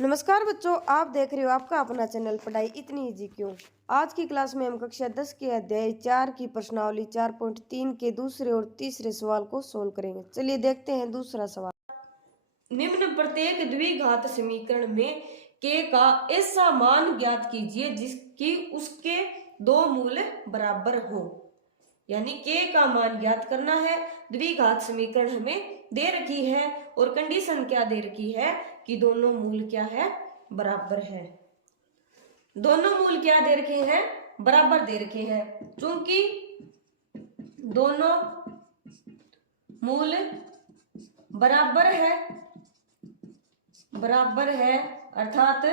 नमस्कार बच्चों, आप देख रहे हो आपका अपना चैनल पढ़ाई इतनी इजी क्यों। आज की क्लास में हम कक्षा 10 के अध्याय 4 की प्रश्नावली 4.3 के दूसरे और तीसरे सवाल को सोल्व करेंगे। चलिए देखते हैं दूसरा सवाल। निम्न प्रत्येक द्विघात समीकरण में k का ऐसा मान ज्ञात कीजिए जिसकी उसके दो मूल बराबर हो। यानी k का मान ज्ञात करना है। द्विघात समीकरण हमें दे रखी है और कंडीशन क्या दे रखी है कि दोनों मूल क्या है, बराबर है। दोनों मूल क्या दे रखे हैं, बराबर दे रखे हैं। चूंकि दोनों मूल बराबर है अर्थात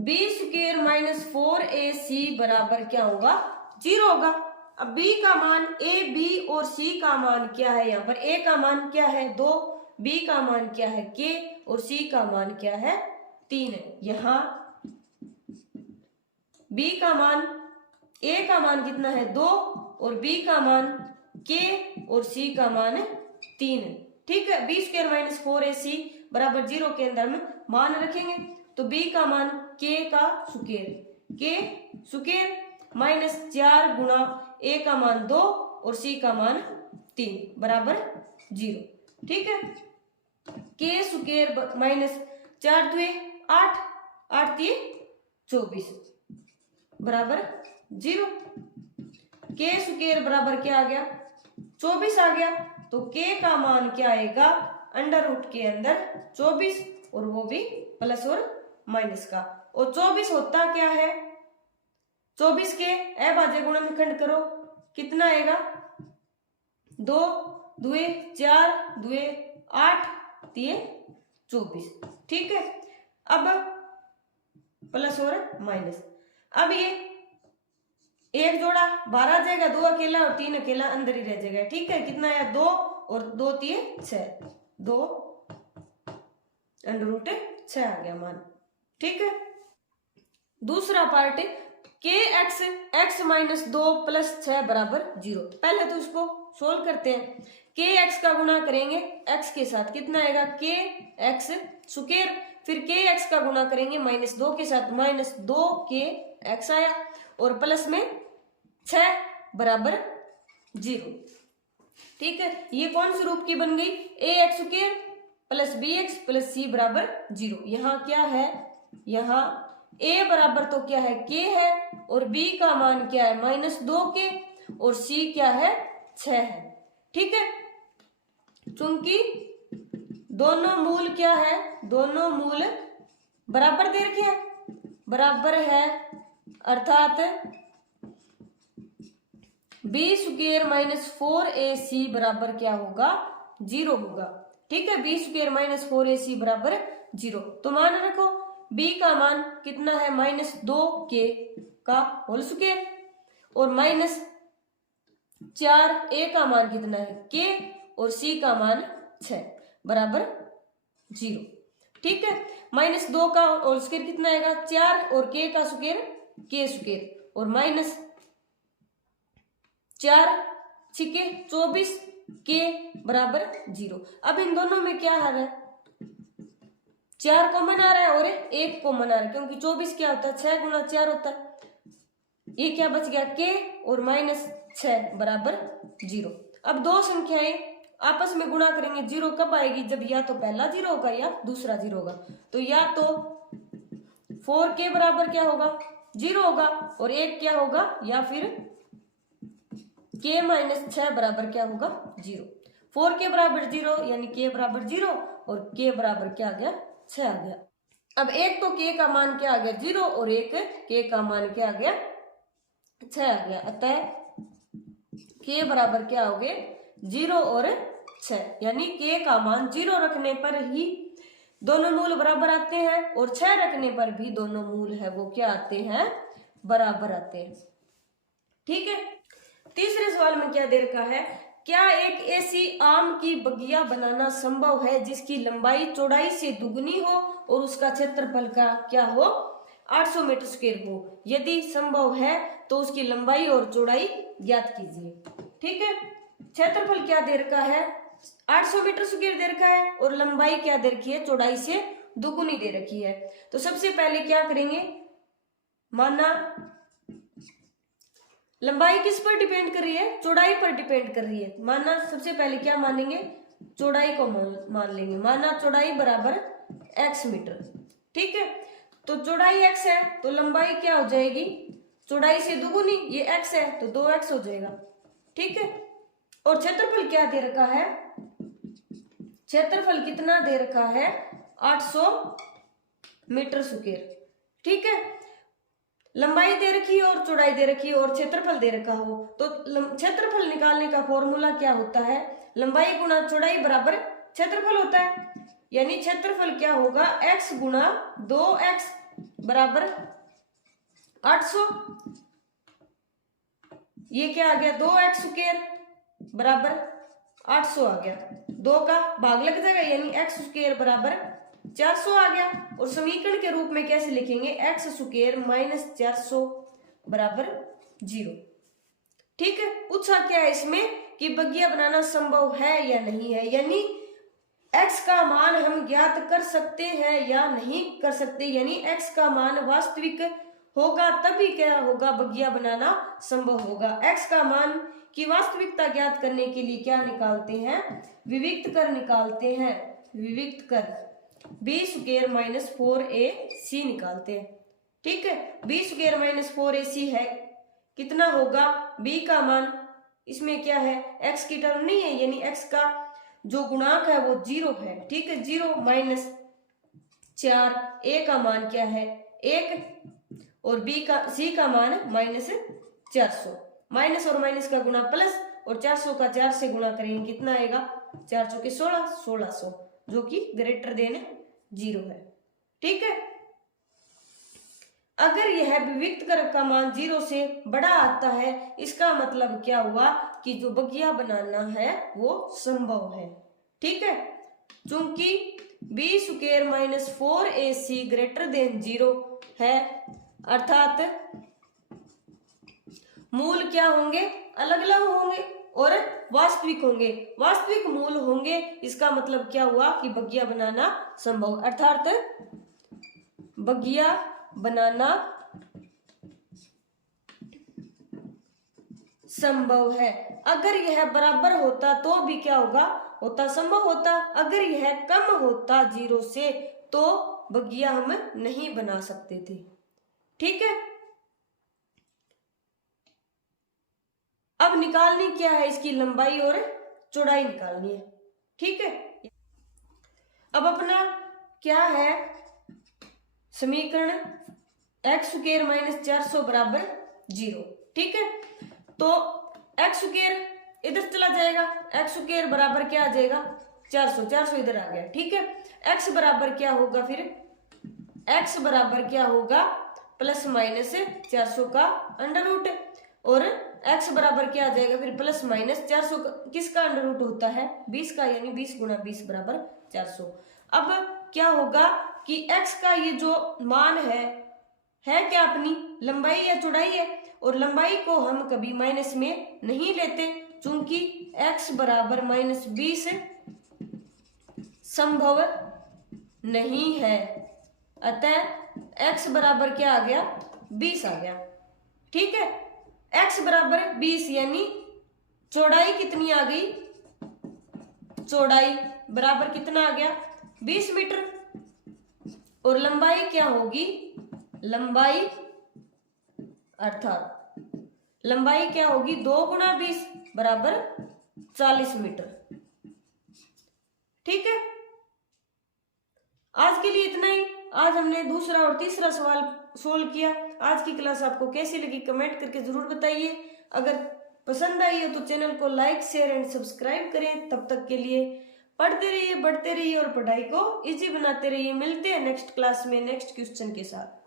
b स्क्वायर माइनस 4ac बराबर क्या होगा, 0 होगा। अब b का मान a, b और c का मान क्या है, यहाँ पर a का मान क्या है 2, b का मान क्या है k और c का मान क्या है 3 है। यहाँ b का मान a का मान कितना है 2 और b का मान k और c का मान 3 है। ठीक है, b स्क्वायर माइनस 4ac बराबर 0 के अंदर हम मान रखेंगे तो b का मान k का स्क्वायर माइनस 4 गुणा a का मान 2 और c का मान 3 बराबर 0। ठीक है, k स्क्वायर माइनस 4 दुए 8, 8 दिए 24 बराबर 0। k स्क्वायर बराबर क्या आ गया, 24 आ गया। तो k का मान क्या आएगा, अंडर रूट के अंदर 24 और वो भी प्लस और माइनस का। और 24 होता क्या है, 24 के अभाज्य गुणनखंड करो, कितना आएगा 2 दुए 4 दुए 8 दिए 24। ठीक है, अब प्लस और माइनस, अब ये एक जोड़ा 12 आ जाएगा, 2 अकेला और 3 अकेला अंदर ही रह जाएगा। ठीक है, कितना आया 2 और 2 दिए 6, 2 अंडर रूट 6 आ गया मान। ठीक है, दूसरा पार्ट के एक्स माइनस 2 प्लस 6 बराबर 0। पहले तो इसको सोल्व करते हैं। के एक्स का गुणा करेंगे एक्स के साथ, कितना आएगा के एक्स स्क्वायर, फिर के एक्स का गुणा करेंगे माइनस 2 के साथ, माइनस 2 के एक्स आया और प्लस में 6 बराबर 0। ठीक है, ये कौन सी रूप की बन गई, A X square plus B X plus C बराबर 0। यहाँ क्या है, यहाँ a बराबर तो क्या है k है और b का मान क्या है माइनस 2 के और c क्या है 6 है। ठीक है, चूंकि दोनों मूल क्या है, दोनों मूल बराबर दे रखे हैं, बराबर है अर्थात b स्क्वायर माइनस 4ac बराबर क्या होगा, 0 होगा। ठीक है, b स्क्वायर माइनस 4ac बराबर 0। तो मान रखो b का मान कितना है माइनस 2k का होल स्क्वायर और माइनस 4a का मान कितना है k और c का मान 6 बराबर 0। ठीक है, माइनस 2 का होल स्क्वायर कितना आएगा 4 और k का स्क्वायर k स्क्वायर और माइनस 4 छिके 24 k बराबर 0। अब इन दोनों में क्या आ रहा है, 4 कॉमन आ रहा है और 1 कॉमन आ रहा है, क्योंकि 24 क्या होता है 6 गुना 4 होता है। ये क्या बच गया k और माइनस 6 बराबर 0। अब दो संख्याएं आपस में गुणा करेंगे, 0 कब आएगी, जब या तो पहला 0 होगा या दूसरा 0 होगा। तो या तो 4k बराबर क्या होगा 0 होगा और 1 क्या होगा, या फिर k माइनस 6 बराबर क्या होगा 0। 4k बराबर 0 यानी k बराबर 0 और k बराबर क्या आ गया 6 आ गया। अब एक तो k का मान क्या आ गया 0 और एक k का मान क्या आ गया 6 आ गया। अतः k बराबर क्या हो गए 0 और 6, यानी k का मान 0 रखने पर ही दोनों मूल बराबर आते हैं और 6 रखने पर भी दोनों मूल है वो क्या आते हैं, बराबर आते हैं। ठीक है, तीसरे सवाल में क्या दे रखा है, क्या एक ऐसी आम की बगिया बनाना संभव है जिसकी लंबाई चौड़ाई से दुगनी हो और उसका क्षेत्रफल का क्या हो 800 मीटर स्क्वायर हो। यदि संभव है तो उसकी लंबाई और चौड़ाई ज्ञात कीजिए। ठीक है, क्षेत्रफल क्या दे रखा है 800 मीटर स्क्वायर दे रखा है और लंबाई क्या दे रखी है, चौड़ाई से दुगुनी दे रखी है। तो सबसे पहले क्या करेंगे, माना लंबाई किस पर डिपेंड कर रही है, चौड़ाई पर डिपेंड कर रही है। माना सबसे पहले क्या मानेंगे, चौड़ाई को मान लेंगे। माना चौड़ाई बराबर x मीटर, ठीक है। तो चौड़ाई x है तो लंबाई क्या हो जाएगी, चौड़ाई से दुगुनी, ये x है तो 2x हो जाएगा, ठीक है। और क्षेत्रफल क्या दे रखा है, क्षेत्रफल कितना दे रखा है, 800 मीटर स्क्वायर, ठीक है। लंबाई दे रखी है और चौड़ाई दे रखी है और क्षेत्रफल दे रखा हो तो क्षेत्रफल निकालने का फॉर्मूला क्या होता है, लंबाई गुणा चौड़ाई बराबर क्षेत्रफल होता है। यानी क्षेत्रफल क्या होगा, x गुणा 2x बराबर 800, ये क्या आ गया, 2x स्क्वायर बराबर 800 आ गया, 2 का भाग लग जाएगा यानी x स्क्वायर बराबर 400 आ गया। और समीकरण के रूप में कैसे लिखेंगे, x स्क्वायर माइनस 400 बराबर 0, ठीक है। पूछा क्या है इसमें कि बगिया बनाना संभव है या नहीं है, यानी x का मान हम ज्ञात कर सकते हैं या नहीं कर सकते, यानी x का मान वास्तविक होगा तभी क्या होगा, बगिया बनाना संभव होगा। x का मान की वास्तविकता ज्ञात करने के लिए क्या निकालते हैं, विविक्त कर निकालते हैं, विविक्त कर b स्क्वायर माइनस 4ac निकालते हैं, ठीक है। b स्क्वायर माइनस 4ac है, कितना होगा, b का मान, इसमें क्या है, x की टर्म नहीं है यानी x का जो गुणांक है वो 0 है, ठीक है। 0 माइनस 4, a का मान क्या है 1 और c का मान माइनस 400, माइनस और माइनस का गुणा प्लस और 400 का 4 से गुणा करेंगे कितना आएगा, 4 चौके 16, 1600 जो कि ग्रेटर देन 0 है, ठीक है। अगर यह विविक्त कर का मान 0 से बड़ा आता है इसका मतलब क्या हुआ कि जो बगिया बनाना है वो संभव है, ठीक है। चूंकि b square minus 4ac greater than 0 है, अर्थात मूल क्या होंगे, अलग अलग होंगे और वास्तविक होंगे, वास्तविक मूल होंगे, इसका मतलब क्या हुआ कि बगिया बनाना संभव, अर्थात बगिया बनाना संभव है। अगर यह बराबर होता तो भी क्या होगा, होता संभव होता। अगर यह कम होता 0 से तो बगिया हम नहीं बना सकते थे, ठीक है। अब निकालनी क्या है, इसकी लंबाई और चौड़ाई निकालनी है, ठीक है। अब अपना क्या है समीकरण, x स्क्वायर माइनस 400 बराबर 0, ठीक है। तो x स्क्वायर इधर चला जाएगा, x स्क्वायर बराबर क्या आ जाएगा 400, 400 इधर आ गया, ठीक है। x बराबर क्या होगा फिर, x बराबर क्या होगा प्लस माइनस 400 का अंडर रूट, और x बराबर क्या आ जाएगा फिर प्लस माइनस 400 किसका अंडर रूट होता है 20 का, यानी 20 गुणा 20 बराबर 400। अब क्या होगा कि x का ये जो मान है क्या, अपनी लंबाई या चौड़ाई है, और लंबाई को हम कभी माइनस में नहीं लेते चूंकि x बराबर माइनस 20 संभव नहीं है, अतः x बराबर क्या आ गया 20 आ गया, ठीक है। x बराबर 20 यानी चौड़ाई कितनी आ गई, चौड़ाई बराबर कितना आ गया 20 मीटर, और लंबाई क्या होगी, लंबाई अर्थात लंबाई क्या होगी 2 गुणा 20 बराबर 40 मीटर, ठीक है। आज के लिए इतना ही। आज हमने दूसरा और तीसरा सवाल सोल्व किया। आज की क्लास आपको कैसी लगी कमेंट करके जरूर बताइए। अगर पसंद आई हो तो चैनल को लाइक शेयर एंड सब्सक्राइब करें। तब तक के लिए पढ़ते रहिए, बढ़ते रहिए और पढ़ाई को इजी बनाते रहिए। मिलते हैं नेक्स्ट क्लास में नेक्स्ट क्वेश्चन के साथ।